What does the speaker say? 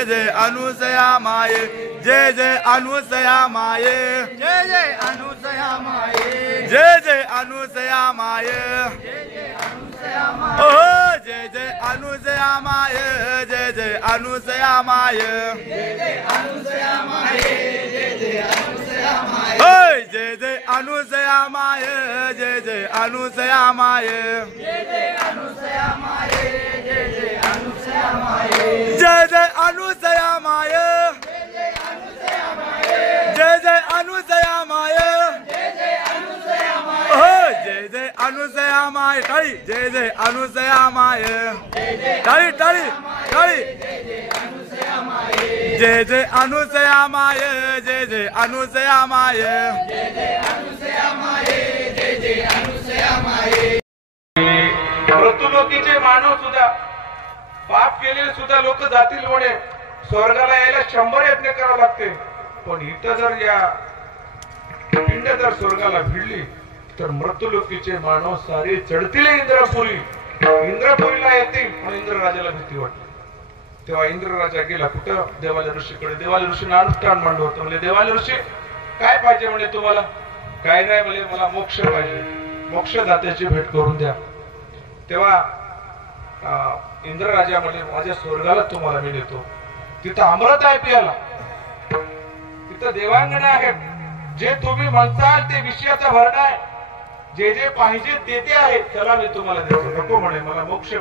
जय जय अनुसया माये जय जय अनुसया माये जय जय अनुसया माये जय जय अनुसया माये ओ जय जय अनुसया माये जय जय अनुसया माये जय जय अनुसया माये जय जय अनुसया माये जय जय अनुसया माये जय जय अनुसया माये जय जय अनुसया माये जय जय अनुसया माये जय जय अनुसया माये जय जय अनुसया माये जय जय अनुसया माये ओ जय जय अनुसया माये टाळी जय जय अनुसया माये टाळी टाळी टाळी जय जय अनुसया माये जय जय अनुसया माये जय जय अनुसया माये जय जय अनुसया माये मृत्यूलोकीचे मानव सुद्धा पाप केलेले सुद्धा लोक जातील म्हणे स्वर्गाला यायला 100 यत्न करावे लागते पण इथं जर या पिंड जर स्वर्गाला भिडली तर मृत्यूलोकीचे मानव सारे चढतील इंद्रपुरीला येतील पण इंद्रराजाला भीती वाटते तेव्हा इंद्रराजा गेला कुठं देवाला ऋषीकडे देवाला ऋषीने अनुष्ठान मांडलं होतं म्हणजे देवाला ऋषी काय पाहिजे म्हणे तुम्हाला काय नाही म्हणजे मला मोक्ष पाहिजे मोक्षदात्याची भेट करून द्या तेव्हा इंद्रराजा म्हणजे माझ्या स्वर्गाला तुम्हाला मी नेतो तिथं अमृत आहे प्यायला तिथं देवांगण आहेत जे तुम्ही म्हणताल ते विषयाचा भरणा आहे जे जे पाहिजे ते ते आहे त्याला मी तुम्हाला देतो नको म्हणे मला मोक्ष